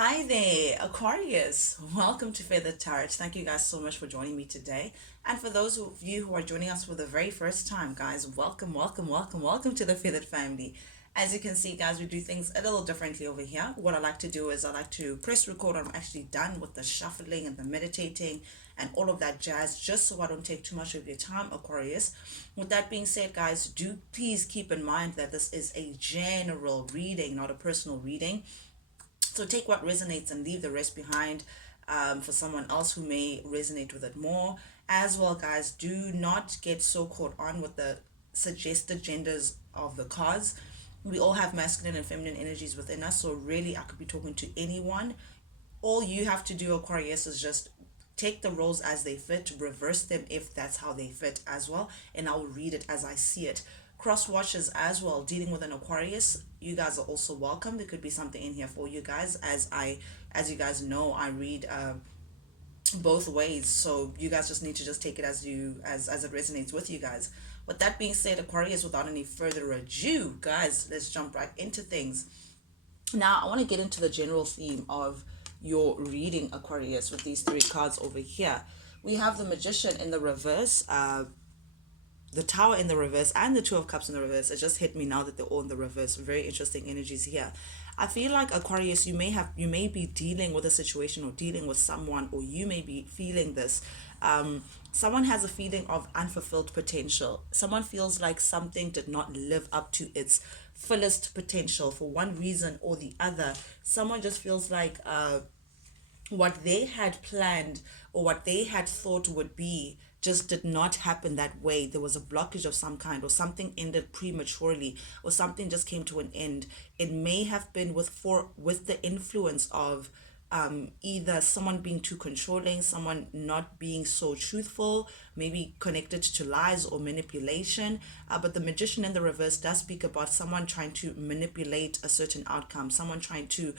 Hi there, Aquarius. Welcome to Feather Tarot. Thank you guys so much for joining me today. And for those of you who are joining us for the very first time, guys, welcome, welcome, welcome, welcome to the Feathered family. As you can see, guys, we do things a little differently over here. What I like to do is I like to press record when I'm actually done with the shuffling and the meditating and all of that jazz, just so I don't take too much of your time, Aquarius. With that being said, guys, do please keep in mind that this is a general reading, not a personal reading. So take what resonates and leave the rest behind for someone else who may resonate with it more. As well, guys, do not get so caught on with the suggested genders of the cards. We all have masculine and feminine energies within us, so really, I could be talking to anyone. All you have to do, Aquarius, is just take the roles as they fit, reverse them if that's how they fit as well, and I'll read it as I see it. Cross watches as well, dealing with an Aquarius, you guys are also welcome. There could be something in here for you guys. As you guys know, I read both ways, so you guys just need to just take it as it resonates with you guys. With that being said, Aquarius, without any further ado, guys, let's jump right into things. Now, I want to get into the general theme of your reading, Aquarius, with these three cards over here. We have the Magician in the reverse, the Tower in the reverse, and the Two of Cups in the reverse. It just hit me now that they're all in the reverse. Very interesting energies here. I feel like, Aquarius, you may be dealing with a situation or dealing with someone, or you may be feeling this. Someone has a feeling of unfulfilled potential. Someone feels like something did not live up to its fullest potential for one reason or the other. Someone just feels like what they had planned or what they had thought would be just did not happen that way. There was a blockage of some kind, or something ended prematurely, or something just came to an end. It may have been with the influence of either someone being too controlling, someone not being so truthful, maybe connected to lies or manipulation. But the Magician in the reverse does speak about someone trying to manipulate a certain outcome, someone trying to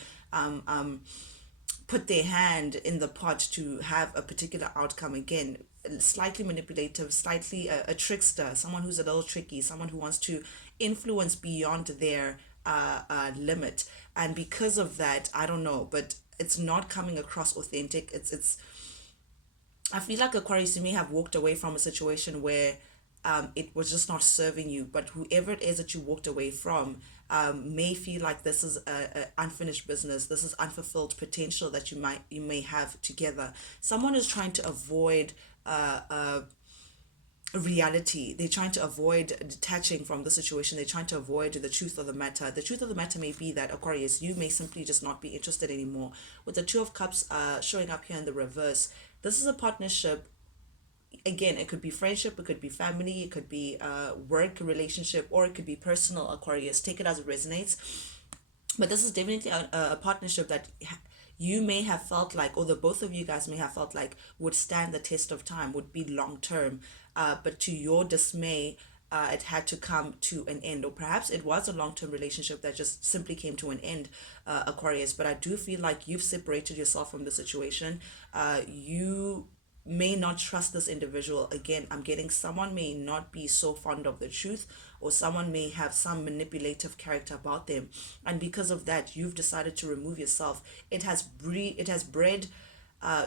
put their hand in the pot to have a particular outcome. Again, slightly manipulative, slightly a trickster, someone who's a little tricky, someone who wants to influence beyond their limit. And because of that, I don't know, but it's not coming across authentic. It's I feel like, Aquarius, you may have walked away from a situation where it was just not serving you, but whoever it is that you walked away from may feel like this is a unfinished business. This is unfulfilled potential that you may have together. Someone is trying to avoid reality. They're trying to avoid detaching from the situation. They're trying to avoid the truth of the matter. The truth of the matter may be that, Aquarius, you may simply just not be interested anymore. With the Two of Cups showing up here in the reverse, this is a partnership. Again, it could be friendship, it could be family, it could be work relationship, or it could be personal, Aquarius. Take it as it resonates. But this is definitely a partnership that you may have felt like, or the both of you guys may have felt like, would stand the test of time, would be long term. But to your dismay, it had to come to an end, or perhaps it was a long-term relationship that just simply came to an end, Aquarius. But I do feel like you've separated yourself from the situation. You may not trust this individual. Again, I'm getting someone may not be so fond of the truth, or someone may have some manipulative character about them, and because of that, you've decided to remove yourself. It has bred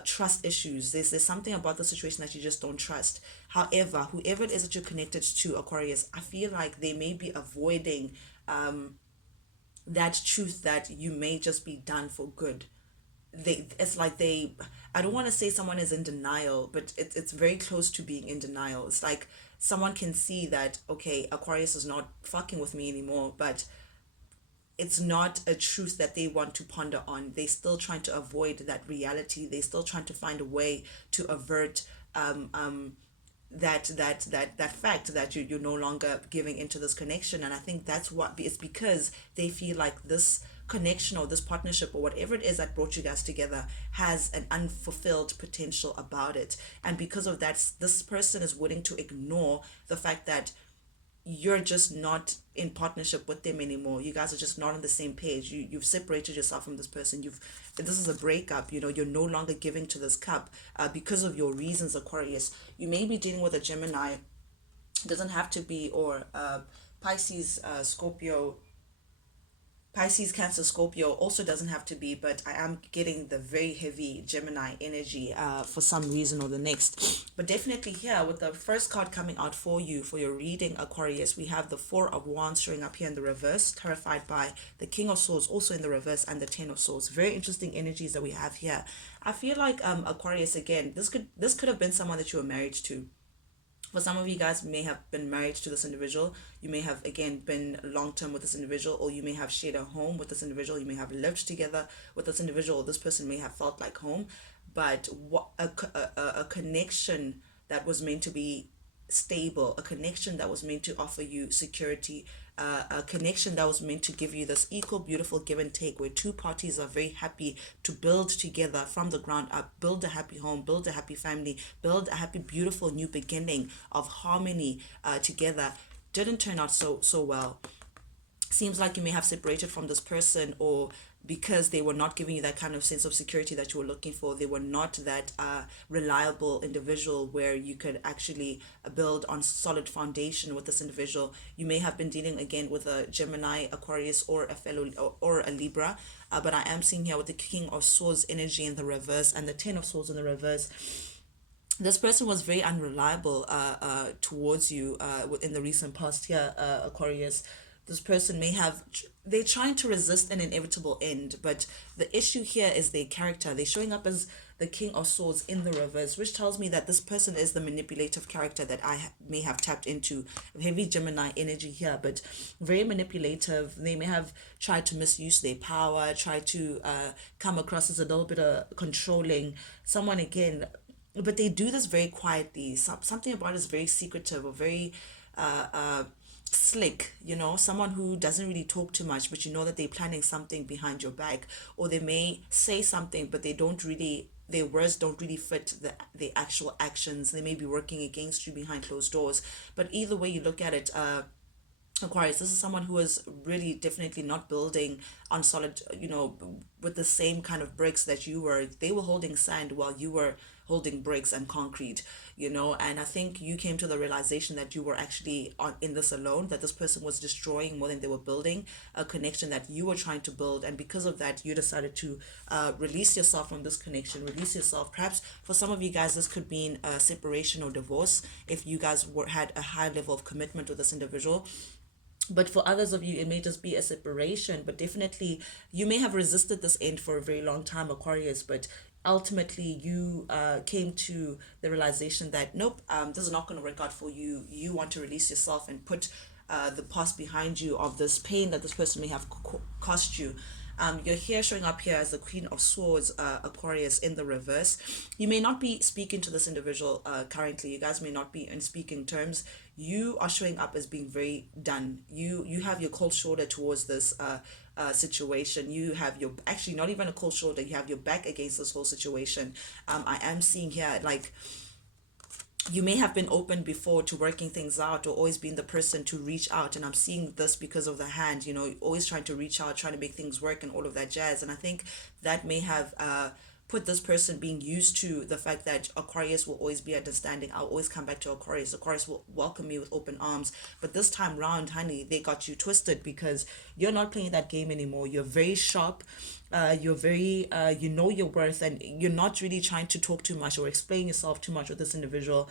trust issues. There's something about the situation that you just don't trust. However, whoever it is that you're connected to, Aquarius, I feel like they may be avoiding that truth that you may just be done for good. It's like they, I don't want to say someone is in denial, but it's very close to being in denial. It's like someone can see that, okay, Aquarius is not fucking with me anymore, but it's not a truth that they want to ponder on. They're still trying to avoid that reality. They're still trying to find a way to avert that fact that you're no longer giving into this connection. And I think that's what it's because they feel like this connection or this partnership or whatever it is that brought you guys together has an unfulfilled potential about it. And because of that, this person is willing to ignore the fact that you're just not in partnership with them anymore. You guys are just not on the same page. You've separated yourself from this person. This is a breakup. You're no longer giving to this cup because of your reasons, Aquarius. You may be dealing with a Gemini. It doesn't have to be, or Pisces, Scorpio, Pisces, Cancer, Scorpio also doesn't have to be, but I am getting the very heavy Gemini energy for some reason or the next. But definitely here with the first card coming out for you for your reading, Aquarius, we have the Four of Wands showing up here in the reverse, terrified by the King of Swords also in the reverse, and the Ten of Swords. Very interesting energies that we have here. I feel like Aquarius, again, this could have been someone that you were married to. For some of you guys may have been married to this individual. You may have again been long term with this individual, or you may have shared a home with this individual. You may have lived together with this individual, or this person may have felt like home. But what a connection that was meant to be stable, a connection that was meant to offer you security, a connection that was meant to give you this equal, beautiful give and take where two parties are very happy to build together from the ground up, build a happy home, build a happy family, build a happy, beautiful new beginning of harmony together. Didn't turn out so well. Seems like you may have separated from this person, or because they were not giving you that kind of sense of security that you were looking for. They were not that reliable individual where you could actually build on solid foundation with this individual. You may have been dealing again with a Gemini, Aquarius, or a fellow, or a Libra. But I am seeing here with the King of Swords energy in the reverse and the Ten of Swords in the reverse, this person was very unreliable towards you in the recent past here, Aquarius. This person may have, they're trying to resist an inevitable end, but the issue here is their character. They're showing up as the King of Swords in the reverse, which tells me that this person is the manipulative character that I may have tapped into. Heavy Gemini energy here, but very manipulative. They may have tried to misuse their power, try to come across as a little bit controlling. Someone, again, but they do this very quietly. Something about it is very secretive, or very slick, someone who doesn't really talk too much, but you know that they're planning something behind your back. Or they may say something, but they don't really, their words don't really fit the actual actions. They may be working against you behind closed doors. But either way you look at it, Aquarius, this is someone who is really definitely not building on solid, with the same kind of bricks that you were. They were holding sand while you were holding bricks and concrete, and I think you came to the realization that you were actually in this alone, that this person was destroying more than they were building, a connection that you were trying to build. And because of that, you decided to release yourself from this connection, release yourself. Perhaps for some of you guys, this could mean a separation or divorce if you guys had a high level of commitment with this individual. But for others of you, it may just be a separation. But definitely, you may have resisted this end for a very long time, Aquarius. But ultimately, you came to the realization that, nope, this is not going to work out for you. You want to release yourself and put the past behind you of this pain that this person may have cost you. You're here showing up here as the Queen of Swords, Aquarius, in the reverse. You may not be speaking to this individual currently. You guys may not be in speaking terms. You are showing up as being very done. You have your cold shoulder towards this situation. You have your, actually not even a cold shoulder, you have your back against this whole situation. I am seeing here, like, you may have been open before to working things out, or always being the person to reach out. And I'm seeing this because of the hand, always trying to reach out, trying to make things work and all of that jazz. And I think that may have put this person being used to the fact that Aquarius will always be understanding. I'll always come back to Aquarius. Aquarius will welcome me with open arms. But this time round, honey, they got you twisted, because you're not playing that game anymore. You're very sharp. You're very, you know your worth, and you're not really trying to talk too much or explain yourself too much with this individual.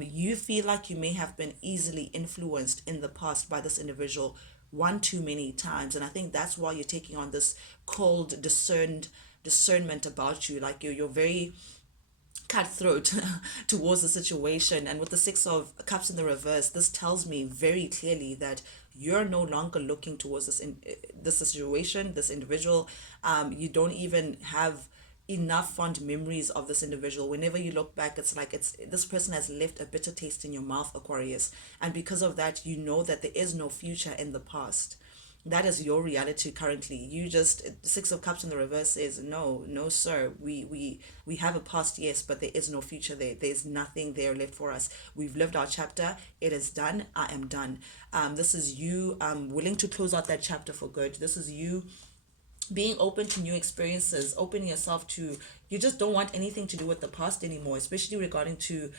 You feel like you may have been easily influenced in the past by this individual one too many times. And I think that's why you're taking on this cold, discernment about you. Like you're very cutthroat towards the situation. And with the Six of Cups in the reverse, this tells me very clearly that you're no longer looking towards this situation, this individual. You don't even have enough fond memories of this individual. Whenever you look back, it's like this person has left a bitter taste in your mouth, Aquarius. And because of that, you know that there is no future in the past. That is your reality currently. You just, Six of Cups in the reverse is no, sir. We have a past, yes, but there is no future there. There's nothing there left for us. We've lived our chapter. It is done. I am done. This is you willing to close out that chapter for good. This is you being open to new experiences, opening yourself to, You just don't want anything to do with the past anymore, especially regarding to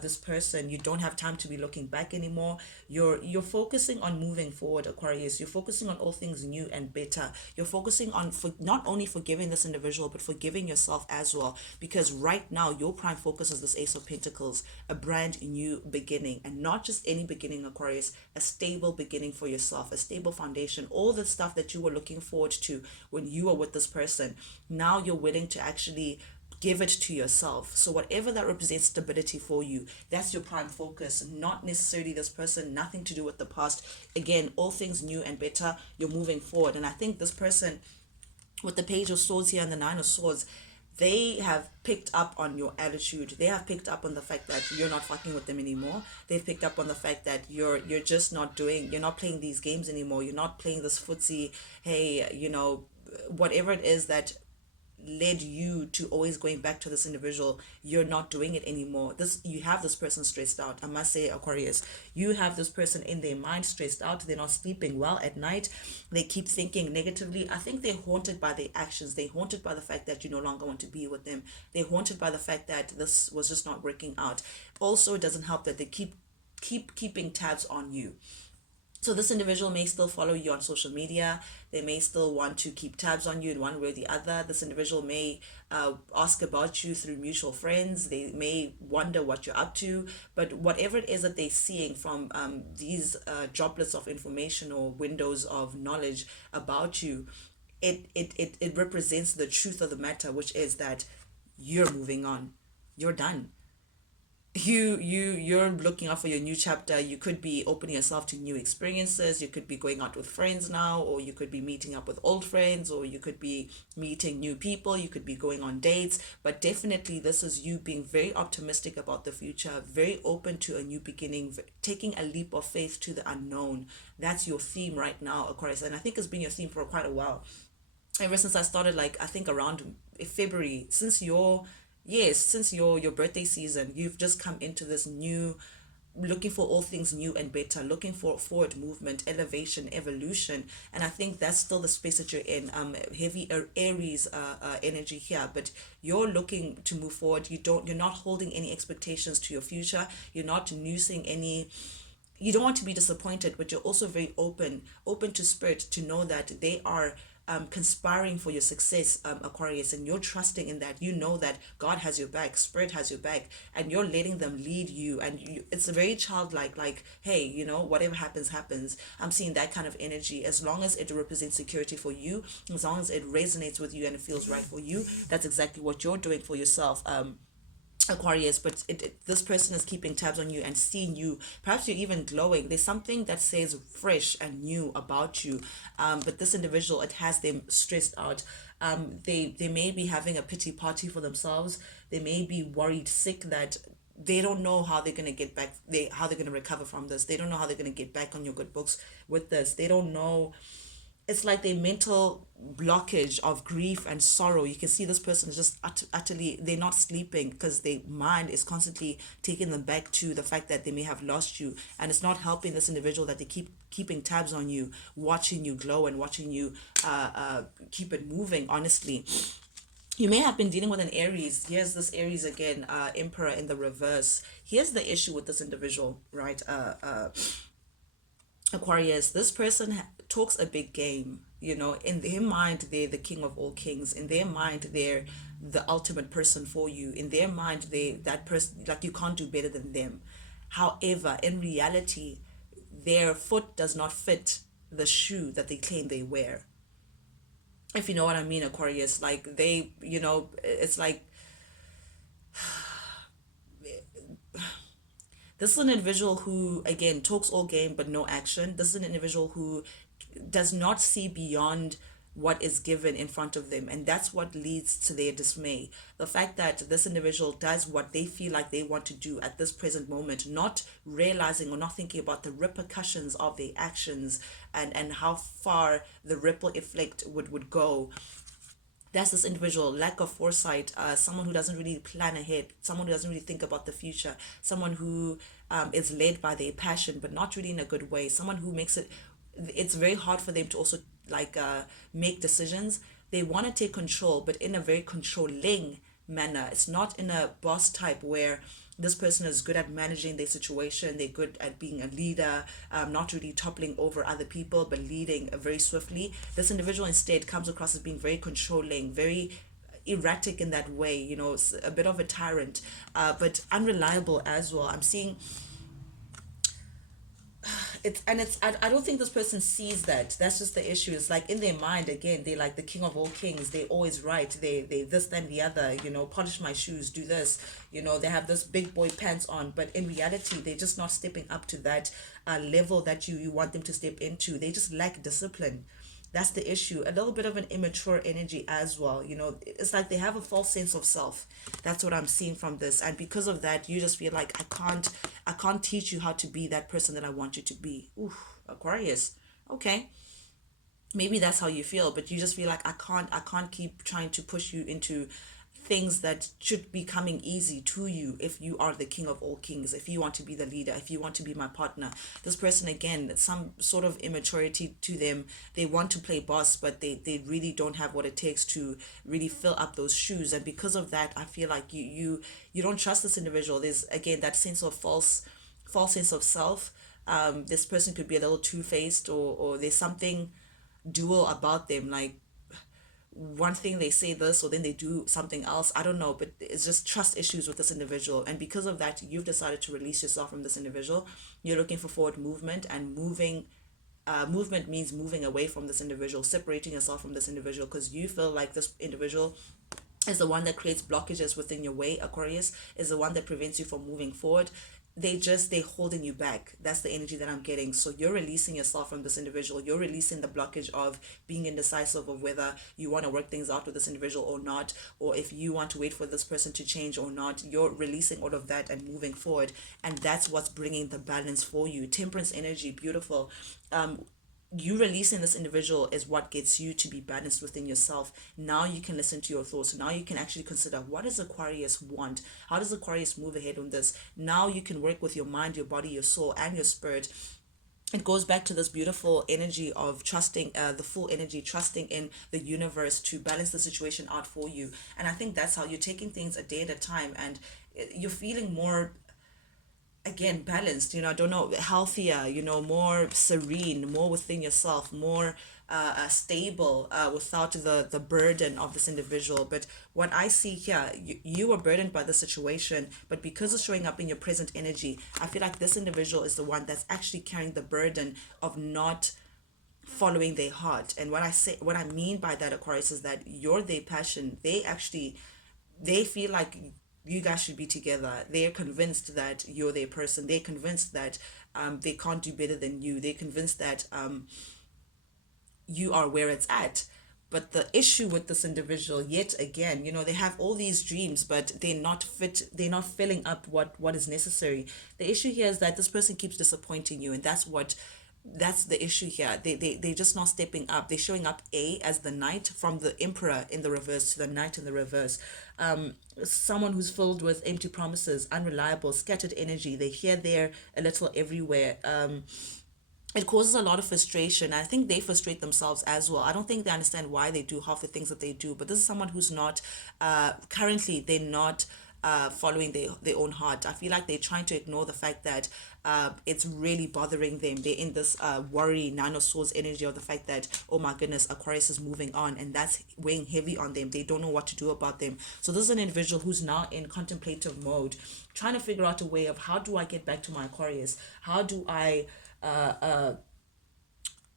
this person. You don't have time to be looking back anymore. You're focusing on moving forward, Aquarius. You're focusing on all things new and better. You're focusing on not only forgiving this individual, but forgiving yourself as well. Because right now, your prime focus is this Ace of Pentacles, a brand new beginning, and not just any beginning, Aquarius, a stable beginning for yourself, a stable foundation, all the stuff that you were looking forward to when you were with this person. Now you're willing to actually give it to yourself. So whatever that represents stability for you, that's your prime focus, not necessarily this person, nothing to do with the past. Again, all things new and better, you're moving forward. And I think this person with the Page of Swords here and the Nine of Swords, they have picked up on your attitude. They have picked up on the fact that you're not fucking with them anymore. They've picked up on the fact that you're just not doing, you're not playing these games anymore. You're not playing this footsie, hey, whatever it is that led you to always going back to this individual, you're not doing it anymore. You have this person stressed out. I must say, Aquarius, you have this person in their mind stressed out. They're not sleeping well at night. They keep thinking negatively. I think they're haunted by their actions. They're haunted by the fact that you no longer want to be with them. They're haunted by the fact that this was just not working out. Also, it doesn't help that they keeping tabs on you. So this individual may still follow you on social media. They may still want to keep tabs on you in one way or the other. This individual may ask about you through mutual friends. They may wonder what you're up to. But whatever it is that they're seeing from these droplets of information or windows of knowledge about you, it represents the truth of the matter, which is that you're moving on. You're done. You're looking out for your new chapter. You could be opening yourself to new experiences. You could be going out with friends now, or you could be meeting up with old friends, or you could be meeting new people. You could be going on dates. But definitely this is you being very optimistic about the future, very open to a new beginning, taking a leap of faith to the unknown. That's your theme right now, Aquarius, and I think it's been your theme for quite a while, ever since I started, like I think around February, since your birthday season. You've just come into this new, looking for all things new and better, looking for forward movement, elevation, evolution. And I think that's still the space that you're in. Heavy Aries energy here, but you're looking to move forward. You're not holding any expectations to your future. You're not noosing any, you don't want to be disappointed, but you're also very open to spirit, to know that they are conspiring for your success, Aquarius, and you're trusting in that. You know that God has your back, Spirit has your back, and you're letting them lead you. And it's a very childlike, like, hey, whatever happens, happens. I'm seeing that kind of energy. As long as it represents security for you, as long as it resonates with you and it feels right for you, that's exactly what you're doing for yourself. Aquarius, but this person is keeping tabs on you and seeing you. Perhaps you're even glowing. There's something that says fresh and new about you. But this individual, it has them stressed out. They may be having a pity party for themselves. They may be worried sick that they don't know how they're gonna get back. How they're gonna recover from this. They don't know how they're gonna get back on your good books with this. They don't know. It's like their mental blockage of grief and sorrow. You can see this person is just utterly, they're not sleeping because their mind is constantly taking them back to the fact that they may have lost you, and it's not helping this individual that they keeping tabs on you, watching you glow and watching you keep it moving. Honestly, you may have been dealing with an Aries. Here's this Aries again, Emperor in the reverse. Here's the issue with this individual, right? Aquarius, this person talks a big game. In their mind, they're the king of all kings. In their mind, they're the ultimate person for you. In their mind, that person, like, you can't do better than them. However, in reality, their foot does not fit the shoe that they claim they wear. If you know what I mean, Aquarius, like it's like, this is an individual who, again, talks all game but no action. This is an individual who does not see beyond what is given in front of them, and that's what leads to their dismay. The fact that this individual does what they feel like they want to do at this present moment, not realizing or not thinking about the repercussions of their actions, and how far the ripple effect would go. That's this individual, lack of foresight, someone who doesn't really plan ahead, someone who doesn't really think about the future, someone who is led by their passion but not really in a good way, someone who makes it's very hard for them to also, like, make decisions. They want to take control, but in a very controlling manner. It's not in a boss type where this person is good at managing their situation, they're good at being a leader, not really toppling over other people but leading very swiftly. This individual instead comes across as being very controlling, very erratic in that way, a bit of a tyrant, but unreliable as well. I'm seeing I don't think this person sees that. That's just the issue. It's like in their mind, again, they like the king of all kings. They always right. They this then the other, polish my shoes, do this. They have this big boy pants on, but in reality they're just not stepping up to that level that you want them to step into. They just lack discipline. That's the issue. A little bit of an immature energy as well. It's like they have a false sense of self. That's what I'm seeing from this. And because of that, you just feel like I can't teach you how to be that person that I want you to be. Ooh, Aquarius. Okay. Maybe that's how you feel, but you just feel like I can't keep trying to push you into things that should be coming easy to you if you are the king of all kings, if you want to be the leader, if you want to be my partner. This person, again, some sort of immaturity to them. They want to play boss, but they really don't have what it takes to really fill up those shoes. And because of that, I feel like you don't trust this individual. There's, again, that sense of false sense of self. This person could be a little two-faced, or there's something dual about them, like one thing they say this or then they do something else. I don't know, but it's just trust issues with this individual. And because of that, you've decided to release yourself from this individual. You're looking for forward movement, and movement means moving away from this individual, separating yourself from this individual, because you feel like this individual is the one that creates blockages within your way. Aquarius is the one that prevents you from moving forward. They're holding you back. That's the energy that I'm getting. So you're releasing yourself from this individual. You're releasing the blockage of being indecisive of whether you want to work things out with this individual or not, or if you want to wait for this person to change or not. You're releasing all of that and moving forward, and that's what's bringing the balance for you. Temperance energy, beautiful. You releasing this individual is what gets you to be balanced within yourself. Now you can listen to your thoughts. Now you can actually consider, what does Aquarius want? How does Aquarius move ahead on this? Now you can work with your mind, your body, your soul, and your spirit. It goes back to this beautiful energy of trusting, the full energy, trusting in the universe to balance the situation out for you. And I think that's how you're taking things a day at a time, and you're feeling more, again, balanced, I don't know, healthier, more serene, more within yourself, more stable, without the burden of this individual. But what I see here, you are burdened by the situation, but because it's showing up in your present energy, I feel like this individual is the one that's actually carrying the burden of not following their heart. And what I mean by that, Aquarius, is that you're their passion. They feel like you guys should be together. They're convinced that you're their person. They're convinced that they can't do better than you. They're convinced that you are where it's at. But the issue with this individual, yet again, they have all these dreams, but they're not filling up what is necessary. The issue here is that this person keeps disappointing you, and that's the issue here. They're just not stepping up. They're showing up as the knight, from the emperor in the reverse to the knight in the reverse. Someone who's filled with empty promises, unreliable, scattered energy. They're here, there, a little everywhere. It causes a lot of frustration. I think they frustrate themselves as well. I don't think they understand why they do half the things that they do. But this is someone who's not, currently, they're not following their own heart. I feel like they're trying to ignore the fact that it's really bothering them. They're in this worry, Nine of Swords energy of the fact that, oh my goodness, Aquarius is moving on, and that's weighing heavy on them. They don't know what to do about them. So this is an individual who's now in contemplative mode, trying to figure out a way of, how do I get back to my Aquarius? How do I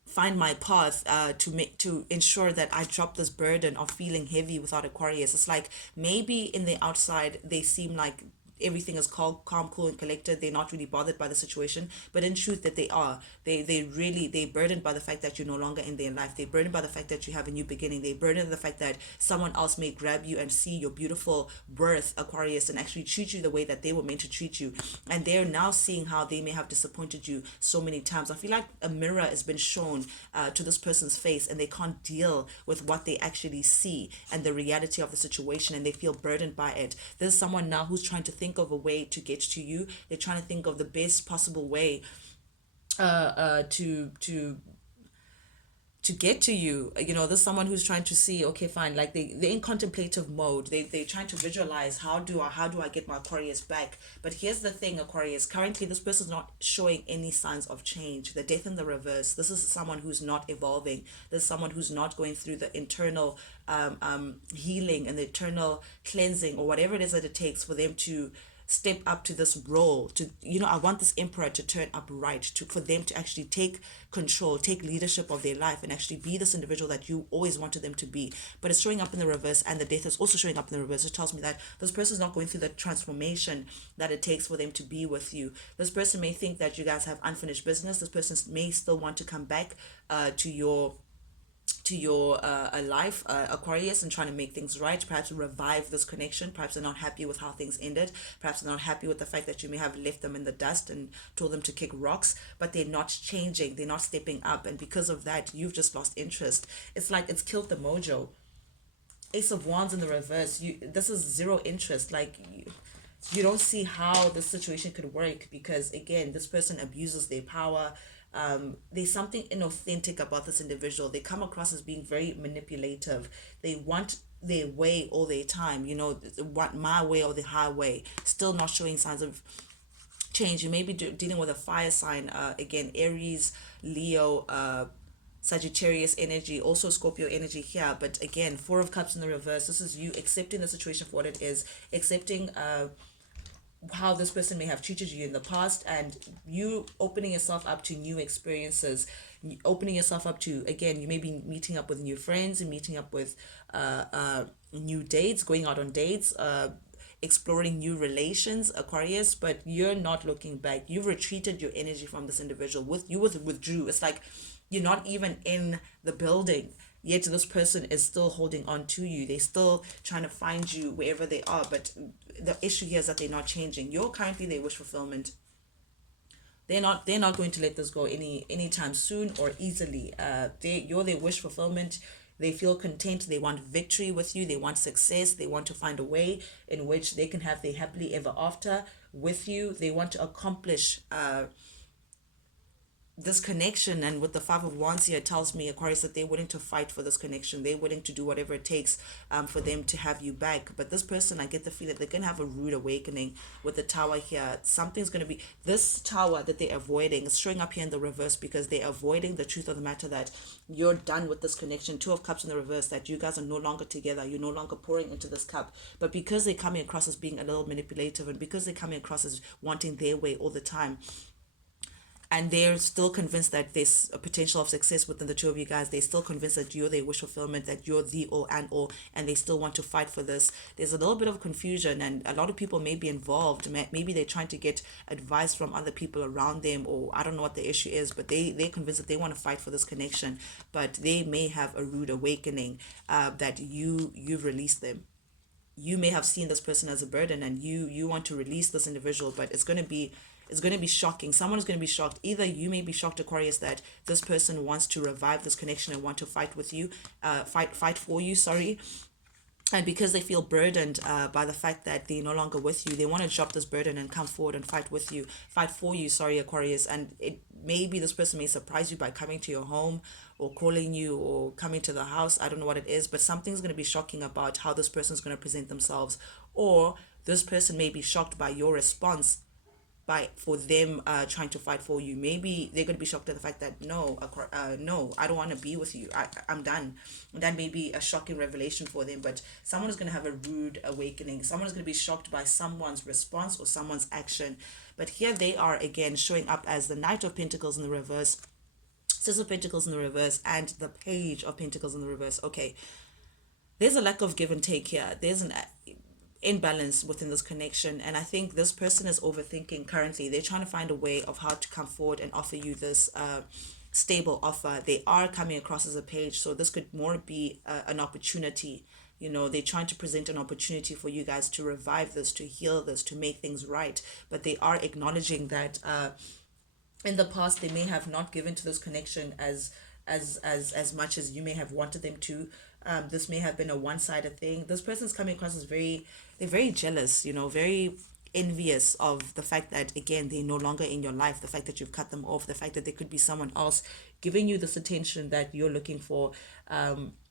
find my path to ensure that I drop this burden of feeling heavy without Aquarius? It's like, maybe in the outside they seem like everything is calm, cool, and collected. They're not really bothered by the situation, but in truth, that they are. They're burdened by the fact that you're no longer in their life. They're burdened by the fact that you have a new beginning. They're burdened by the fact that someone else may grab you and see your beautiful worth, Aquarius, and actually treat you the way that they were meant to treat you. And they're now seeing how they may have disappointed you so many times. I feel like a mirror has been shown to this person's face, and they can't deal with what they actually see and the reality of the situation, and they feel burdened by it. There's someone now who's trying to think of a way to get to you. They're trying to think of the best possible way to get to you. There's someone who's trying to see, okay, fine, like they're in contemplative mode. They're trying to visualize, how do I get my Aquarius back. But here's the thing, Aquarius, currently this person's not showing any signs of change. The death in the reverse, this is someone who's not evolving. There's someone who's not going through the internal healing and the internal cleansing, or whatever it is that it takes for them to step up to this role. To, I want this emperor to turn up, right, to for them to actually take control, take leadership of their life, and actually be this individual that you always wanted them to be. But it's showing up in the reverse, and the death is also showing up in the reverse. It tells me that this person is not going through the transformation that it takes for them to be with you. This person may think that you guys have unfinished business. This person may still want to come back to your life, Aquarius, and trying to make things right, perhaps revive this connection. Perhaps they're not happy with how things ended. Perhaps they're not happy with the fact that you may have left them in the dust and told them to kick rocks, but they're not changing, they're not stepping up, and because of that you've just lost interest. It's like it's killed the mojo. Ace of Wands in the reverse, this is zero interest. Like you don't see how this situation could work, because again, this person abuses their power. There's something inauthentic about this individual. They come across as being very manipulative. They want their way all their time, want my way or the highway, still not showing signs of change. You may be dealing with a fire sign, again, Aries, Leo, Sagittarius energy, also Scorpio energy here. But again, Four of Cups in the reverse, this is you accepting the situation for what it is, accepting how this person may have treated you in the past, and you opening yourself up to new experiences, opening yourself up to, again, you may be meeting up with new friends and meeting up with new dates, going out on dates, exploring new relations, Aquarius. But you're not looking back. You've retreated your energy from this individual. Withdrew. It's like you're not even in the building, yet this person is still holding on to you. They're still trying to find you wherever they are. But the issue here is that they're not changing. You're currently their wish fulfillment. They're not going to let this go anytime soon or easily. You're their wish fulfillment. They feel content. They want victory with you. They want success. They want to find a way in which they can have their happily ever after with you. They want to accomplish this connection. And with the Five of Wands here, it tells me, Aquarius, that they're willing to fight for this connection. They're willing to do whatever it takes for them to have you back. But this person, I get the feeling they're going to have a rude awakening with the Tower here. Something's going to be, this Tower that they're avoiding is showing up here in the reverse, because they're avoiding the truth of the matter that you're done with this connection. Two of Cups in the reverse, that you guys are no longer together. You're no longer pouring into this cup. But because they're coming across as being a little manipulative, and because they're coming across as wanting their way all the time, and they're still convinced that there's a potential of success within the two of you guys. They're still convinced that you're their wish fulfillment, that you're the all and all, and they still want to fight for this. There's a little bit of confusion, and a lot of people may be involved. Maybe they're trying to get advice from other people around them, or I don't know what the issue is, but they're convinced that they want to fight for this connection, but they may have a rude awakening that you've released them. You may have seen this person as a burden, and you want to release this individual, but it's going to be shocking. Someone is going to be shocked. Either you may be shocked, Aquarius, that this person wants to revive this connection and want to fight with you, fight for you, sorry. And because they feel burdened by the fact that they're no longer with you, they want to drop this burden and come forward and fight for you, sorry, Aquarius. And it maybe this person may surprise you by coming to your home, or calling you, or coming to the house. I don't know what it is, but something's going to be shocking about how this person's going to present themselves. Or this person may be shocked by your response, by for them trying to fight for you. Maybe they're going to be shocked at the fact that no, I don't want to be with you. I'm done. That may be a shocking revelation for them, but someone is going to have a rude awakening. Someone is going to be shocked by someone's response or someone's action. But here they are again showing up as the Knight of Pentacles in the reverse, Six of Pentacles in the reverse, and the Page of Pentacles in the reverse. Okay, there's a lack of give and take here. There's an imbalance within this connection, and I think this person is overthinking currently. They're trying to find a way of how to come forward and offer you this stable offer. They are coming across as a page, so this could more be an opportunity. They're trying to present an opportunity for you guys to revive this, to heal this, to make things right. But they are acknowledging that in the past they may have not given to this connection as much as you may have wanted them to. This may have been a one-sided thing. This person's coming across as they're very jealous, very envious of the fact that, again, they're no longer in your life, the fact that you've cut them off, the fact that there could be someone else giving you this attention that you're looking for.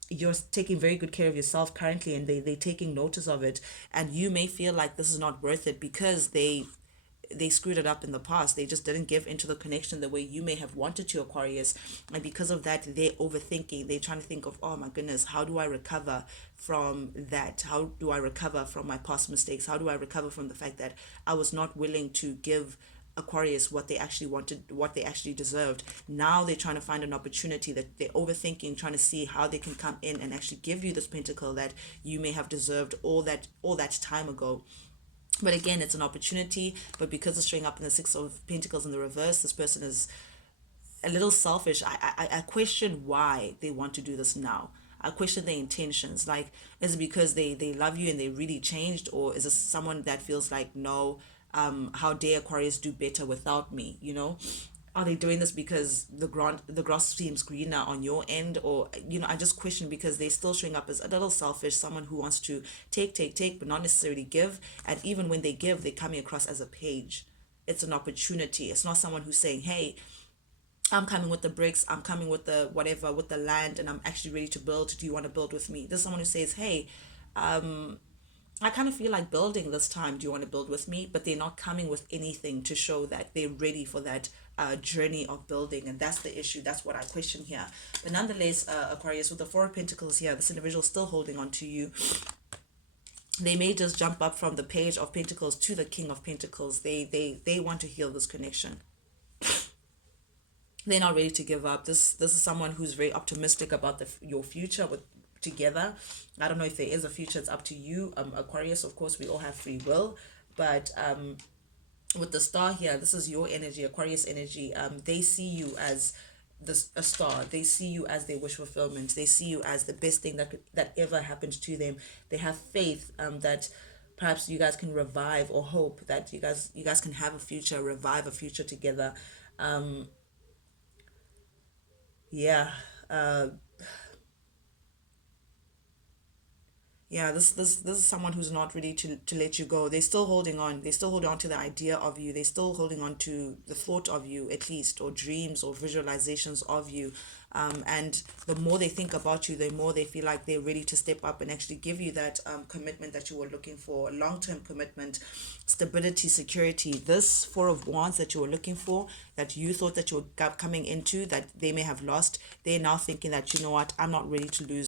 You're taking very good care of yourself currently, and they're taking notice of it, and you may feel like this is not worth it because they screwed it up in the past. They just didn't give into the connection the way you may have wanted to, Aquarius. And because of that, they're overthinking. They're trying to think of, oh my goodness, how do I recover from that? How do I recover from my past mistakes? How do I recover from the fact that I was not willing to give Aquarius what they actually wanted, what they actually deserved? Now they're trying to find an opportunity, that they're overthinking, trying to see how they can come in and actually give you this pentacle that you may have deserved all that time ago. But again, it's an opportunity. But because it's showing up in the Six of Pentacles in the reverse, this person is a little selfish. I question why they want to do this now. I question their intentions. Like, is it because they love you and they really changed? Or is this someone that feels like, no, how dare Aquarius do better without me, Are they doing this because the grass seems greener on your end? Or, I just question, because they're still showing up as a little selfish, someone who wants to take, but not necessarily give. And even when they give, they're coming across as a page. It's an opportunity. It's not someone who's saying, hey, I'm coming with the bricks, I'm coming with the whatever, with the land, and I'm actually ready to build. Do you want to build with me? There's someone who says, hey, I kind of feel like building this time. Do you want to build with me? But they're not coming with anything to show that they're ready for that journey of building. And that's the issue. That's what I question here. But nonetheless, Aquarius, with the Four of Pentacles here, this individual still holding on to you. They may just jump up from the Page of Pentacles to the King of Pentacles. They want to heal this connection. They're not ready to give up. This is someone who's very optimistic about your future with together. I don't know if there is a future. It's up to you, Aquarius. Of course, we all have free will, but with the star here, this is your energy, Aquarius energy. They see you as a star. They see you as their wish fulfillment. They see you as the best thing that ever happened to them. They have faith that perhaps you guys can revive, or hope that you guys can have a future, revive a future together. Yeah. Uh, yeah, this is someone who's not ready to let you go. They're still holding on. They still hold on to the idea of you. They're still holding on to the thought of you, at least, or dreams or visualizations of you. And the more they think about you, the more they feel like they're ready to step up and actually give you that commitment that you were looking for, a long-term commitment, stability, security. This Four of Wands that you were looking for, that you thought that you were coming into, that they may have lost, they're now thinking that, you know what, I'm not ready to lose